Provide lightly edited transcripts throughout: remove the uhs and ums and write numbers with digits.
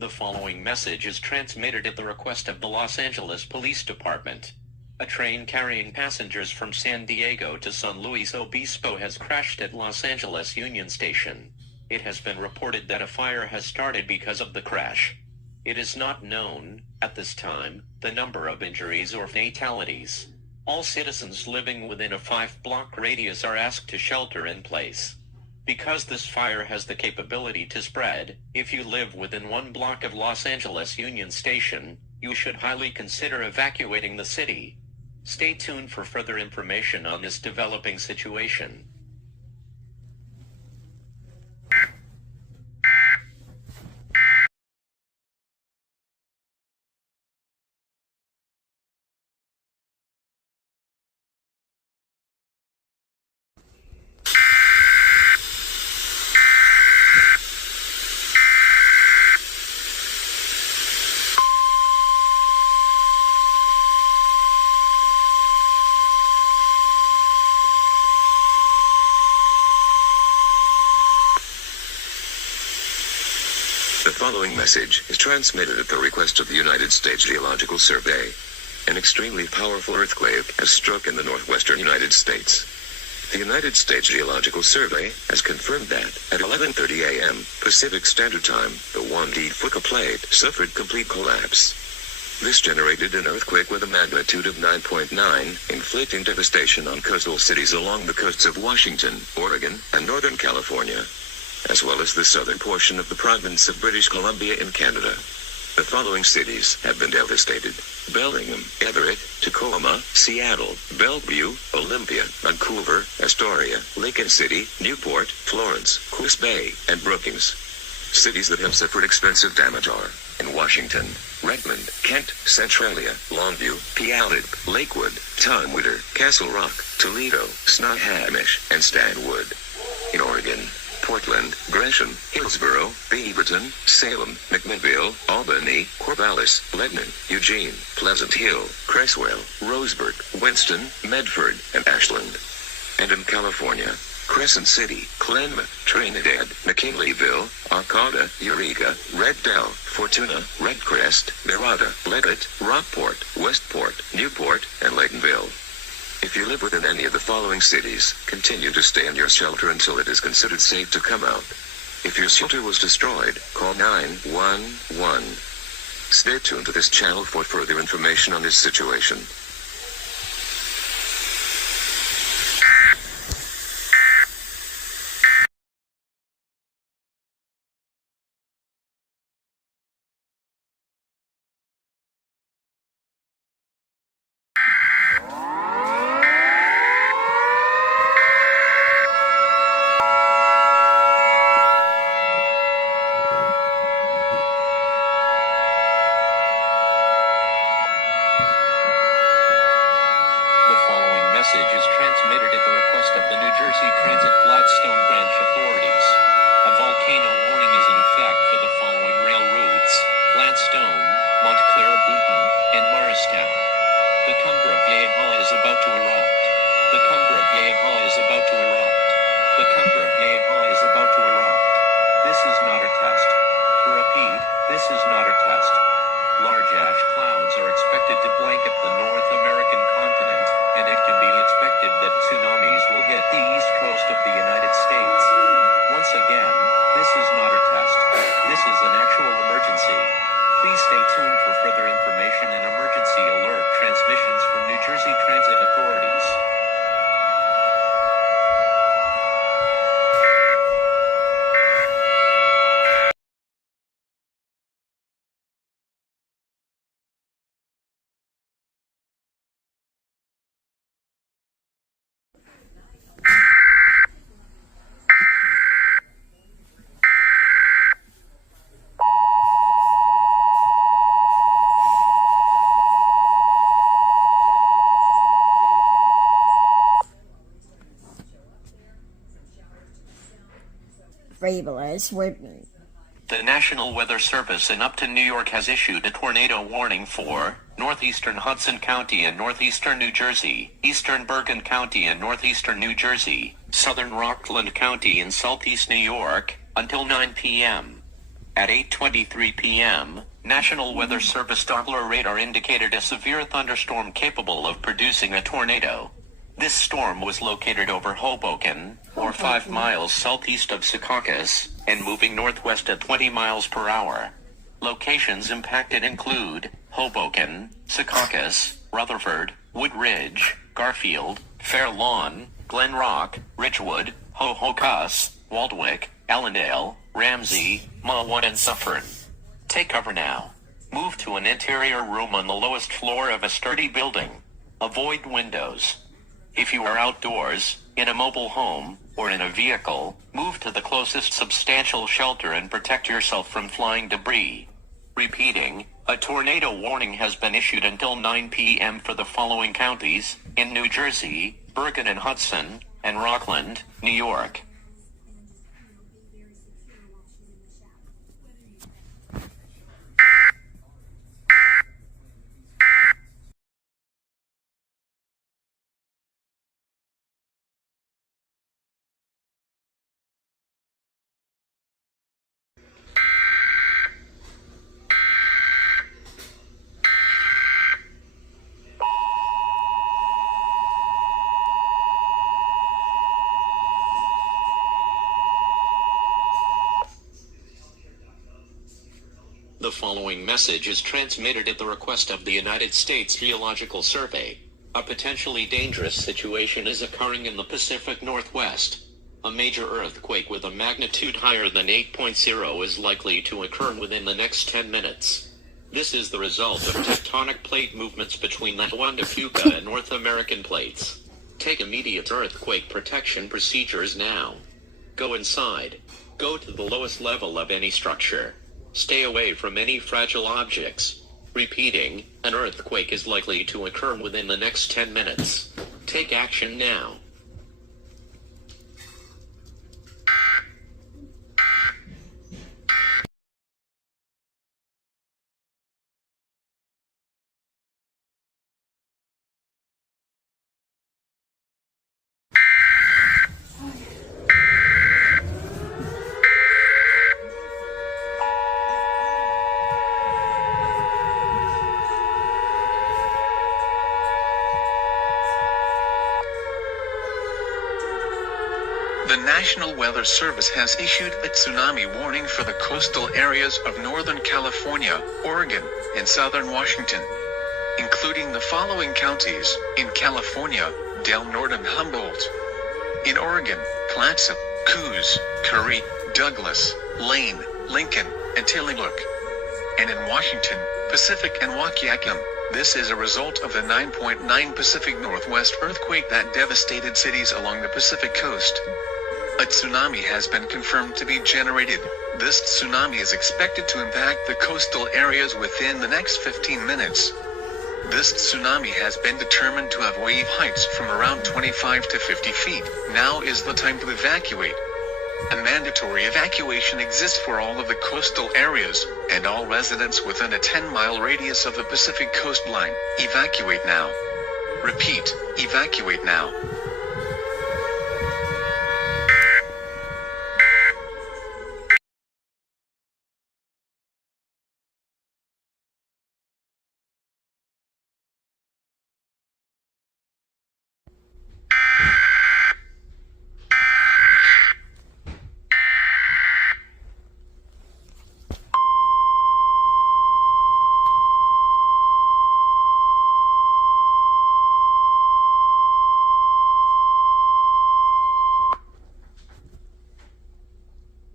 The following message is transmitted at the request of the Los Angeles Police Department. A train carrying passengers from San Diego to San Luis Obispo has crashed at Los Angeles Union Station. It has been reported that a fire has started because of the crash. It is not known, at this time, the number of injuries or fatalities. All citizens living within a 5-block radius are asked to shelter in place. Because this fire has the capability to spread, if you live within 1 block of Los Angeles Union Station, you should highly consider evacuating the city. Stay tuned for further information on this developing situation. The following message is transmitted at the request of the United States Geological Survey. An extremely powerful earthquake has struck in the northwestern United States. The United States Geological Survey has confirmed that, at 11:30 a.m. Pacific Standard Time, the 1D Fuca plate suffered complete collapse. This generated an earthquake with a magnitude of 9.9, inflicting devastation on coastal cities along the coasts of Washington, Oregon, and Northern California, as well as the southern portion of the province of British Columbia in Canada. The following cities have been devastated: Bellingham, Everett, Tacoma, Seattle, Bellevue, Olympia, Vancouver, Astoria, Lincoln City, Newport, Florence, Coos Bay, and Brookings. Cities that have suffered extensive damage are, in Washington, Redmond, Kent, Centralia, Longview, Puyallup, Lakewood, Tonawanda, Castle Rock, Toledo, Snohomish, and Stanwood. In Oregon, Portland, Gresham, Hillsboro, Beaverton, Salem, McMinnville, Albany, Corvallis, Lebanon, Eugene, Pleasant Hill, Creswell, Roseburg, Winston, Medford, and Ashland. And in California, Crescent City, Glenmouth, Trinidad, McKinleyville, Arcata, Eureka, Red Dell, Fortuna, Redcrest, Mirada, Leggett, Rockport, Westport, Newport, and Laytonville. If you live within any of the following cities, continue to stay in your shelter until it is considered safe to come out. If your shelter was destroyed, call 911. Stay tuned to this channel for further information on this situation. Message is transmitted at the request of the New Jersey Transit Gladstone Branch authorities. A volcano warning is in effect for the following rail routes: Gladstone, Montclair, Boonton, and Morristown. The Cumbra Vieja is about to erupt. The Cumbra Vieja is about to erupt. The Cumbra Vieja is about to erupt. This is not a test. To repeat, this is not a test. Large ash clouds are expected to blanket the North American continent, and it can be expected that tsunamis will hit the east coast of the United States. Once again, this is not a test. This is an actual emergency. Please stay tuned for further information and emergency alert transmissions from New Jersey Transit authorities. Fabulous. The National Weather Service in Upton, New York has issued a tornado warning for northeastern Hudson County and northeastern New Jersey, eastern Bergen County and northeastern New Jersey, southern Rockland County and southeast New York, until 9 p.m. At 8:23 p.m., National Weather Service Doppler radar indicated a severe thunderstorm capable of producing a tornado. This storm was located over Hoboken, or 5 miles southeast of Secaucus, and moving northwest at 20 miles per hour. Locations impacted include Hoboken, Secaucus, Rutherford, Woodridge, Garfield, Fair Lawn, Glen Rock, Ridgewood, Ho-Ho-Kus, Waldwick, Allendale, Ramsey, Mulwood, and Suffern. Take cover now. Move to an interior room on the lowest floor of a sturdy building. Avoid windows. If you are outdoors, in a mobile home, or in a vehicle, move to the closest substantial shelter and protect yourself from flying debris. Repeating, a tornado warning has been issued until 9 p.m. for the following counties, in New Jersey, Bergen and Hudson, and Rockland, New York. The following message is transmitted at the request of the United States Geological Survey. A potentially dangerous situation is occurring in the Pacific Northwest. A major earthquake with a magnitude higher than 8.0 is likely to occur within the next 10 minutes. This is the result of tectonic plate movements between the Juan de Fuca and North American plates. Take immediate earthquake protection procedures now. Go inside. Go to the lowest level of any structure. Stay away from any fragile objects. Repeating, an earthquake is likely to occur within the next 10 minutes. Take action now. The National Weather Service has issued a tsunami warning for the coastal areas of Northern California, Oregon, and Southern Washington, including the following counties: in California, Del Norte and Humboldt; in Oregon, Clatsop, Coos, Curry, Douglas, Lane, Lincoln, and Tillamook; and in Washington, Pacific and Wahkiakum. This is a result of the 9.9 Pacific Northwest earthquake that devastated cities along the Pacific coast. A tsunami has been confirmed to be generated. This tsunami is expected to impact the coastal areas within the next 15 minutes. This tsunami has been determined to have wave heights from around 25 to 50 feet. Now is the time to evacuate. A mandatory evacuation exists for all of the coastal areas, and all residents within a 10-mile radius of the Pacific coastline. Evacuate now. Repeat, evacuate now.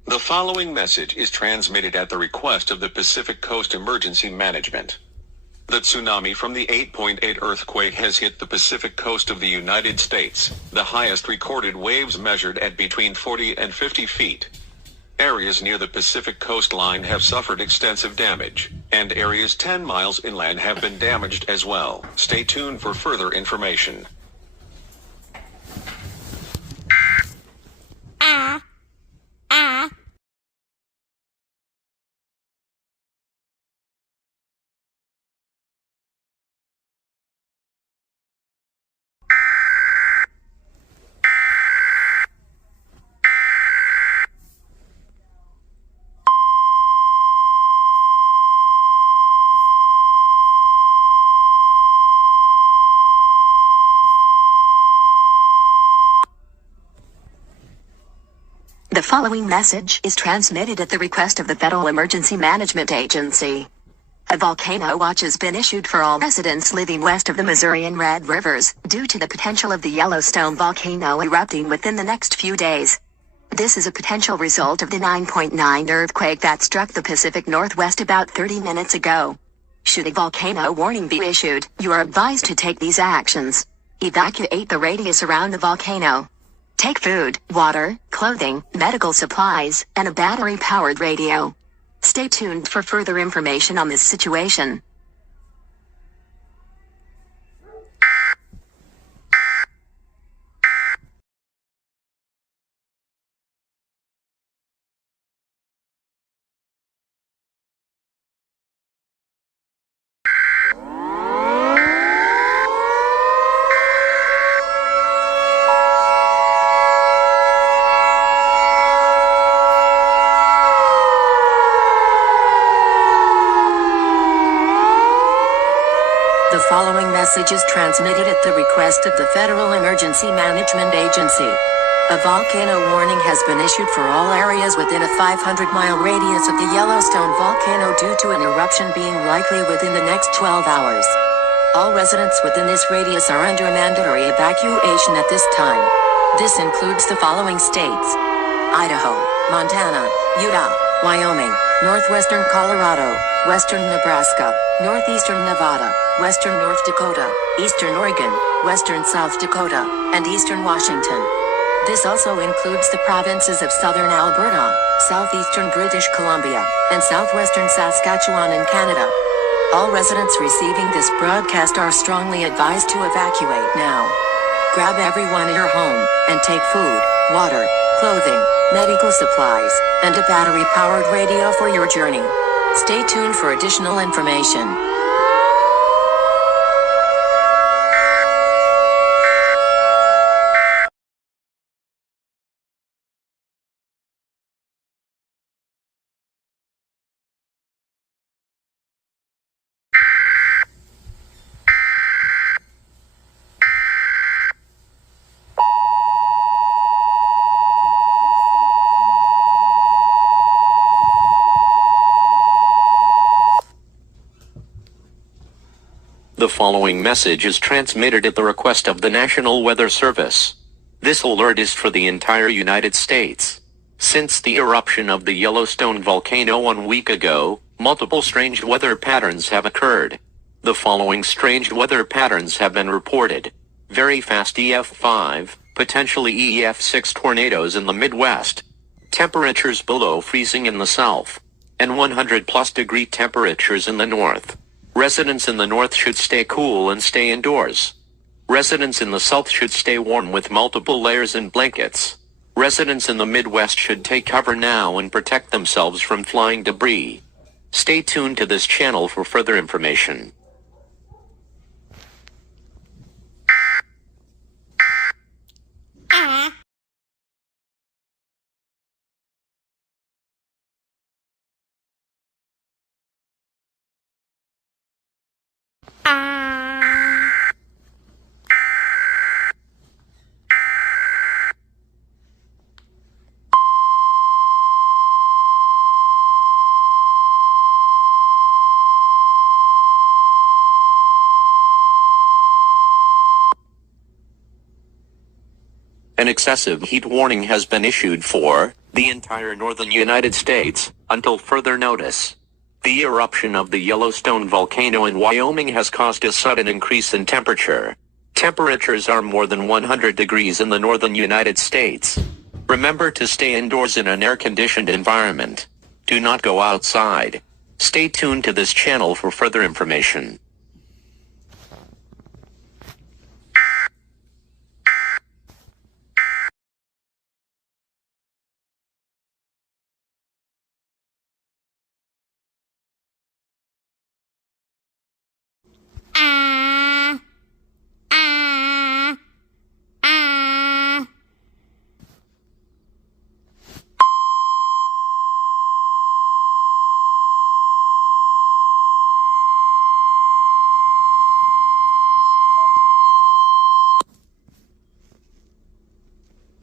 The following message is transmitted at the request of the Pacific Coast Emergency Management. The tsunami from the 8.8 earthquake has hit the Pacific coast of the United States, the highest recorded waves measured at between 40 and 50 feet. Areas near the Pacific coastline have suffered extensive damage, and areas 10 miles inland have been damaged as well. Stay tuned for further information. following message is transmitted at the request of the Federal Emergency Management Agency. A volcano watch has been issued for all residents living west of the Missouri and Red Rivers, due to the potential of the Yellowstone volcano erupting within the next few days. This is a potential result of the 9.9 earthquake that struck the Pacific Northwest about 30 minutes ago. Should a volcano warning be issued, you are advised to take these actions. Evacuate the radius around the volcano. Take food, water, clothing, medical supplies, and a battery-powered radio. Stay tuned for further information on this situation. The following message is transmitted at the request of the Federal Emergency Management Agency. A volcano warning has been issued for all areas within a 500-mile radius of the Yellowstone volcano due to an eruption being likely within the next 12 hours. All residents within this radius are under mandatory evacuation at this time. This includes the following states: Idaho, Montana, Utah, Wyoming, northwestern Colorado, western Nebraska, northeastern Nevada, western North Dakota, eastern Oregon, western South Dakota, and eastern Washington. This also includes the provinces of southern Alberta, southeastern British Columbia, and southwestern Saskatchewan in Canada. All residents receiving this broadcast are strongly advised to evacuate now. Grab everyone in your home, and take food, water, clothing, medical supplies, and a battery-powered radio for your journey. Stay tuned for additional information. The following message is transmitted at the request of the National Weather Service. This alert is for the entire United States. Since the eruption of the Yellowstone volcano 1 week ago, multiple strange weather patterns have occurred. The following strange weather patterns have been reported: very fast EF5, potentially EF6 tornadoes in the Midwest, temperatures below freezing in the south, and 100+ degree temperatures in the north. Residents in the north should stay cool and stay indoors. Residents in the south should stay warm with multiple layers and blankets. Residents in the Midwest should take cover now and protect themselves from flying debris. Stay tuned to this channel for further information. An excessive heat warning has been issued for the entire northern United States until further notice. The eruption of the Yellowstone volcano in Wyoming has caused a sudden increase in temperature. Temperatures are more than 100 degrees in the northern United States. Remember to stay indoors in an air-conditioned environment. Do not go outside. Stay tuned to this channel for further information.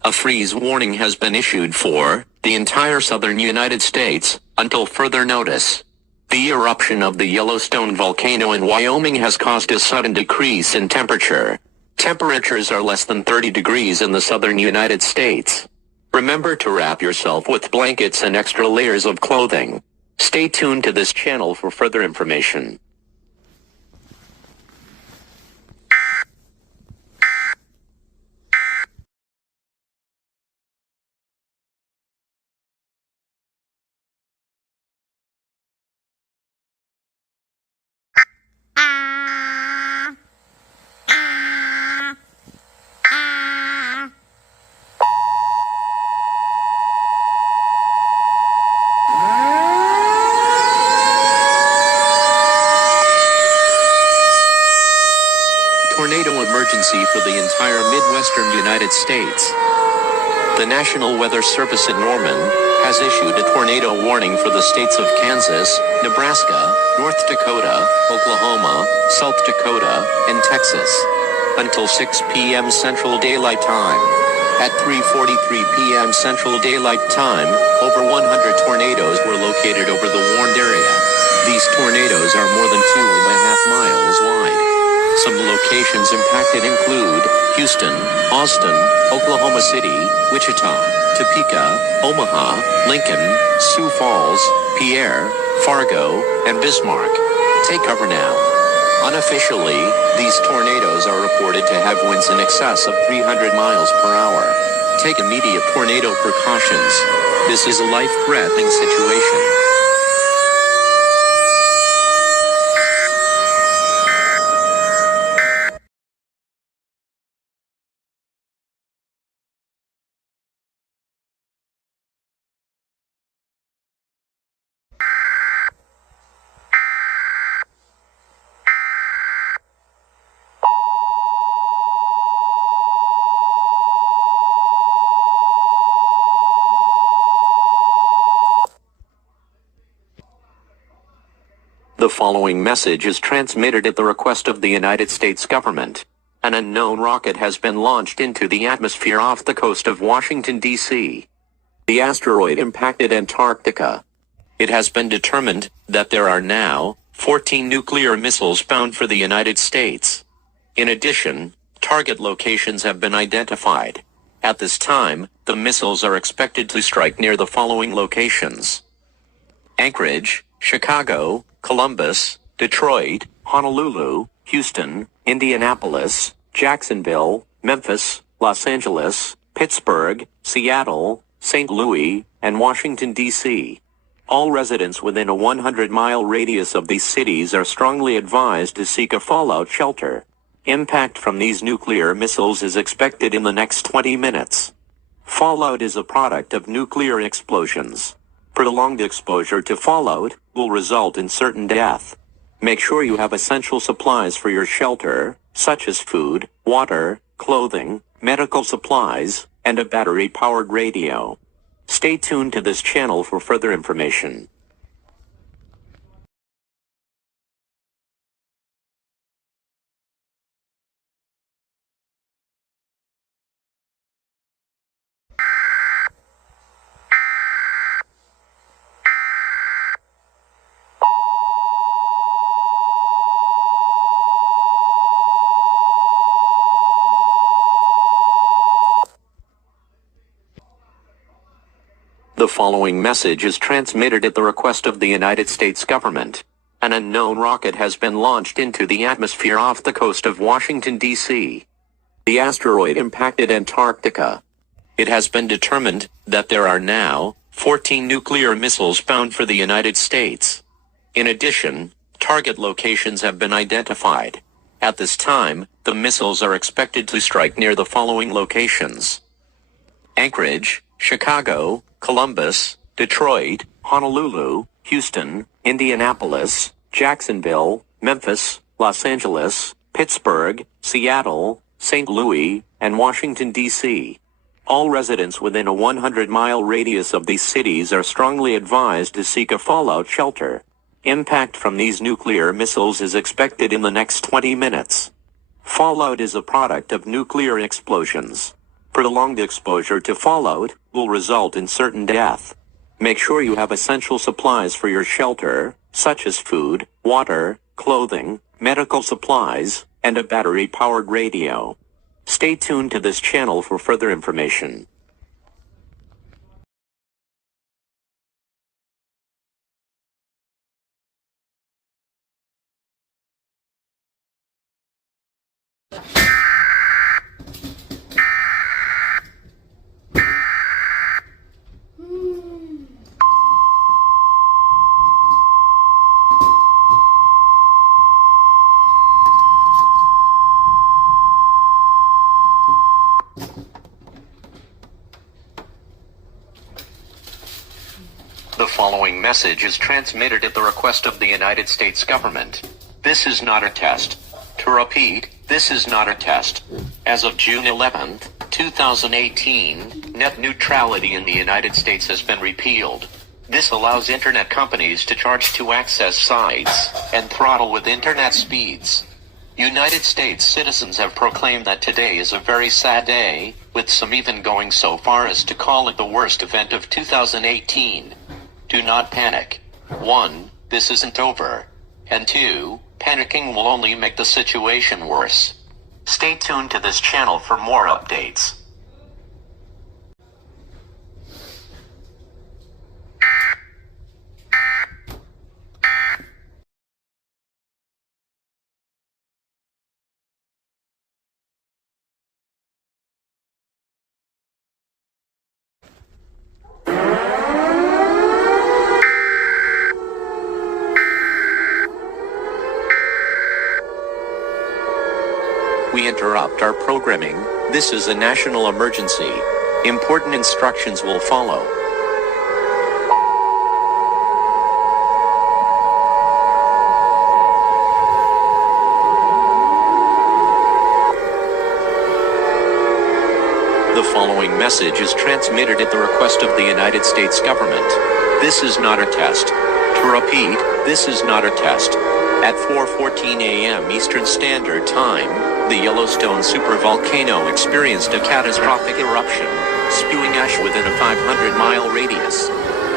A freeze warning has been issued for the entire southern United States, until further notice. The eruption of the Yellowstone volcano in Wyoming has caused a sudden decrease in temperature. Temperatures are less than 30 degrees in the southern United States. Remember to wrap yourself with blankets and extra layers of clothing. Stay tuned to this channel for further information. Tornado emergency for the entire Midwestern United States. The National Weather Service in Norman has issued a tornado warning for the states of Kansas, Nebraska, North Dakota, Oklahoma, South Dakota, and Texas until 6 p.m. Central Daylight Time. At 3:43 p.m. Central Daylight Time, over 100 tornadoes were located over the warned area. These tornadoes are more than 2.5 miles wide. Some locations impacted include Houston, Austin, Oklahoma City, Wichita, Topeka, Omaha, Lincoln, Sioux Falls, Pierre, Fargo, and Bismarck. Take cover now. Unofficially, these tornadoes are reported to have winds in excess of 300 miles per hour. Take immediate tornado precautions. This is a life-threatening situation. The following message is transmitted at the request of the United States government. An unknown rocket has been launched into the atmosphere off the coast of Washington, D.C. The asteroid impacted Antarctica. It has been determined that there are now 14 nuclear missiles bound for the United States. In addition, target locations have been identified. At this time, the missiles are expected to strike near the following locations: Anchorage, Chicago, Columbus, Detroit, Honolulu, Houston, Indianapolis, Jacksonville, Memphis, Los Angeles, Pittsburgh, Seattle, St. Louis, and Washington, D.C. All residents within a 100-mile radius of these cities are strongly advised to seek a fallout shelter. Impact from these nuclear missiles is expected in the next 20 minutes. Fallout is a product of nuclear explosions. Prolonged exposure to fallout will result in certain death. Make sure you have essential supplies for your shelter, such as food, water, clothing, medical supplies, and a battery-powered radio. Stay tuned to this channel for further information. The following message is transmitted at the request of the United States government. An unknown rocket has been launched into the atmosphere off the coast of Washington, D.C. The asteroid impacted Antarctica. It has been determined that there are now 14 nuclear missiles bound for the United States. In addition, target locations have been identified. At this time, the missiles are expected to strike near the following locations: Anchorage, Chicago, Columbus, Detroit, Honolulu, Houston, Indianapolis, Jacksonville, Memphis, Los Angeles, Pittsburgh, Seattle, St. Louis, and Washington, D.C. All residents within a 100-mile radius of these cities are strongly advised to seek a fallout shelter. Impact from these nuclear missiles is expected in the next 20 minutes. Fallout is a product of nuclear explosions. Prolonged exposure to fallout will result in certain death. Make sure you have essential supplies for your shelter, such as food, water, clothing, medical supplies, and a battery-powered radio. Stay tuned to this channel for further information. The following message is transmitted at the request of the United States government. This is not a test. To repeat, this is not a test. As of June 11th, 2018, net neutrality in the United States has been repealed. This allows internet companies to charge to access sites and throttle with internet speeds. United States citizens have proclaimed that today is a very sad day, with some even going so far as to call it the worst event of 2018. Do not panic. 1. This isn't over. And 2. Panicking will only make the situation worse. Stay tuned to this channel for more updates. We interrupt our programming. This is a national emergency. Important instructions will follow. The following message is transmitted at the request of the United States government. This is not a test. To repeat, this is not a test. At 4:14 a.m. Eastern Standard Time, the Yellowstone supervolcano experienced a catastrophic eruption, spewing ash within a 500-mile radius.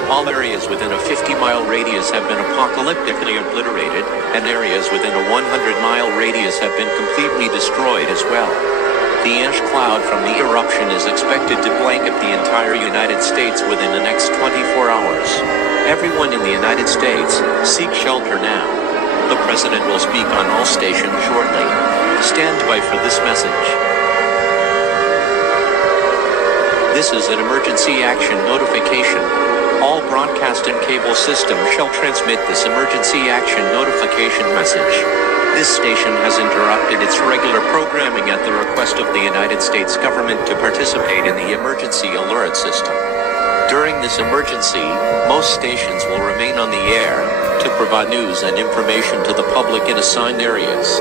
All areas within a 50-mile radius have been apocalyptically obliterated, and areas within a 100-mile radius have been completely destroyed as well. The ash cloud from the eruption is expected to blanket the entire United States within the next 24 hours. Everyone in the United States, seek shelter now. The President will speak on all stations shortly. Stand by for this message. This is an emergency action notification. All broadcast and cable systems shall transmit this emergency action notification message. This station has interrupted its regular programming at the request of the United States government to participate in the emergency alert system. During this emergency, most stations will remain on the air to provide news and information to the public in assigned areas.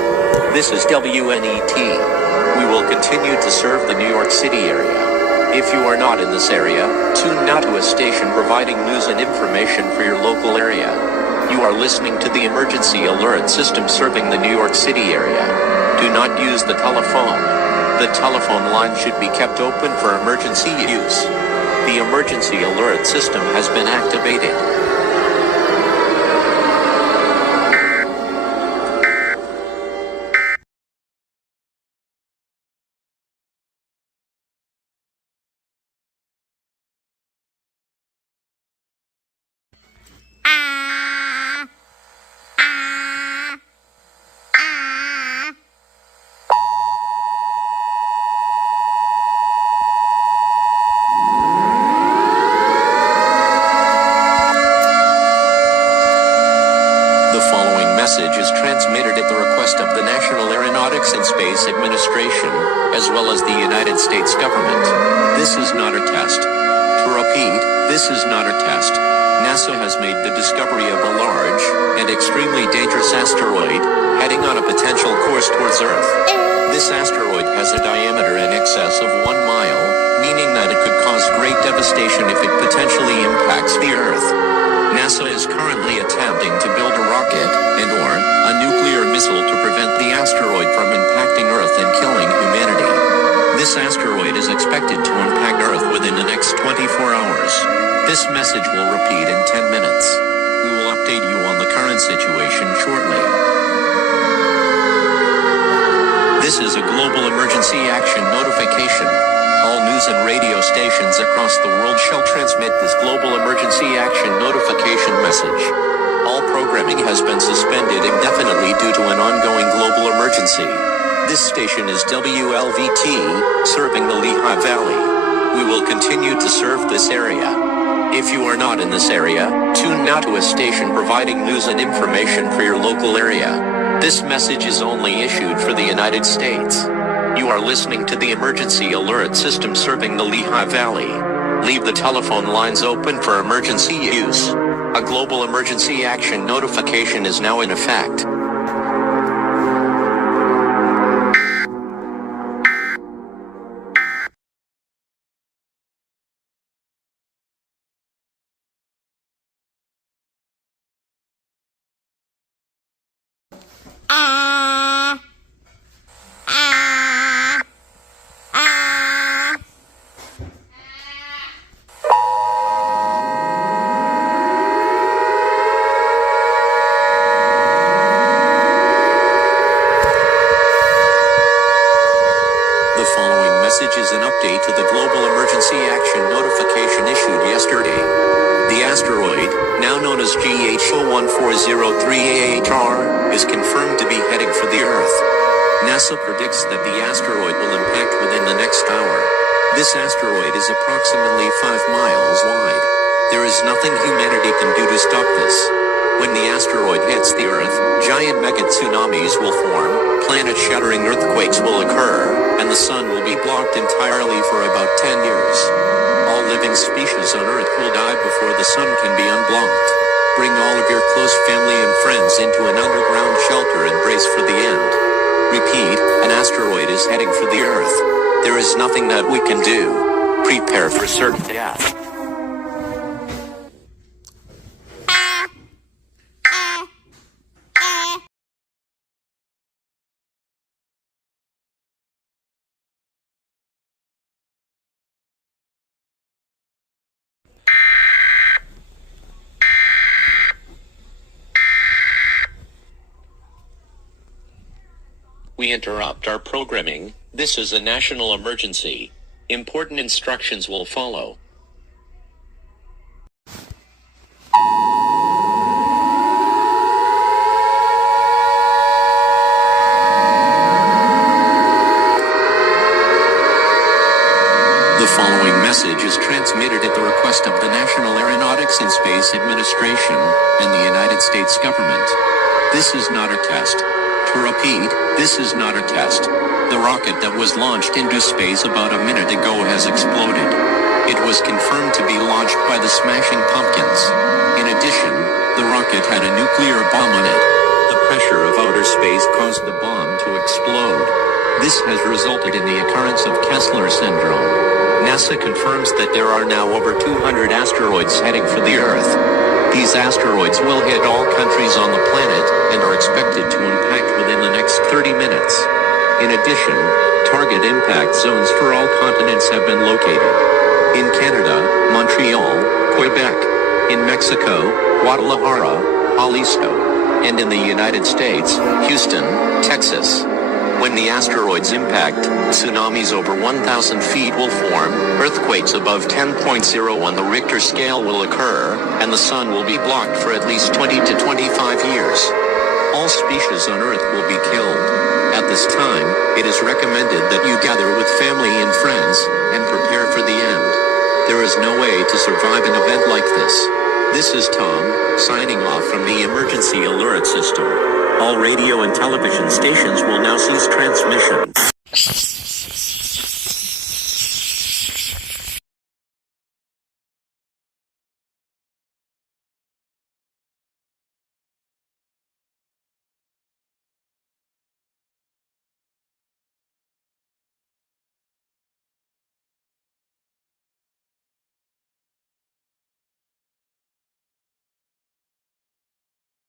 This is WNET. We will continue to serve the New York City area. If you are not in this area, tune now to a station providing news and information for your local area. You are listening to the emergency alert system serving the New York City area. Do not use the telephone. The telephone line should be kept open for emergency use. The emergency alert system has been activated. Message is transmitted at the request of the National Aeronautics and Space Administration, as well as the United States government. This is not a test. To repeat, this is not a test. NASA has made the discovery of a large and extremely dangerous asteroid heading on a potential course towards Earth. This asteroid has a diameter in excess of 1 mile, meaning that it could cause great devastation if it potentially impacts the Earth. NASA is currently attempting to build a rocket and/or a nuclear missile to prevent the asteroid from impacting Earth and killing humanity. This asteroid asteroid is expected to impact Earth within the next 24 hours. This message will repeat in 10 minutes. We will update you on the current situation shortly. This is a global emergency action notification. All news and radio stations across the world shall transmit this global emergency action notification message. All programming has been suspended indefinitely due to an ongoing global emergency. This station is WLVT, serving the Lehigh Valley. We will continue to serve this area. If you are not in this area, tune now to a station providing news and information for your local area. This message is only issued for the United States. You are listening to the emergency alert system serving the Lehigh Valley. Leave the telephone lines open for emergency use. A global emergency action notification is now in effect. The following message is an update to the global emergency action notification issued yesterday. The asteroid, now known as GH01403AHR, is confirmed to be heading for the Earth. NASA predicts that the asteroid will impact within the next hour. This asteroid is approximately 5 miles wide. There is nothing humanity can do to stop this. When the asteroid hits the Earth, giant mega-tsunamis will form, planet-shattering earthquakes will occur, and the sun will be blocked entirely for about 10 years. All living species on Earth will die before the sun can be unblocked. Bring all of your close family and friends into an underground shelter and brace for the end. Repeat, an asteroid is heading for the Earth. There is nothing that we can do. Prepare for certain death. We interrupt our programming. This is a national emergency. Important instructions will follow. The following message is transmitted at the request of the National Aeronautics and Space Administration and the United States government. This is not a test. To repeat, this is not a test. The rocket that was launched into space about a minute ago has exploded. It was confirmed to be launched by the Smashing Pumpkins. In addition, the rocket had a nuclear bomb on it. The pressure of outer space caused the bomb to explode. This has resulted in the occurrence of Kessler syndrome. NASA confirms that there are now over 200 asteroids heading for the Earth. These asteroids will hit all countries on the planet and are expected to impact within the next 30 minutes. In addition, target impact zones for all continents have been located. In Canada, Montreal, Quebec. In Mexico, Guadalajara, Jalisco. And in the United States, Houston, Texas. When the asteroids impact, tsunamis over 1,000 feet will form, earthquakes above 10.0 on the Richter scale will occur, and the sun will be blocked for at least 20 to 25 years. All species on Earth will be killed. At this time, it is recommended that you gather with family and friends, and prepare for the end. There is no way to survive an event like this. This is Tom, signing off from the Emergency Alert System. All radio and television stations will now cease transmission.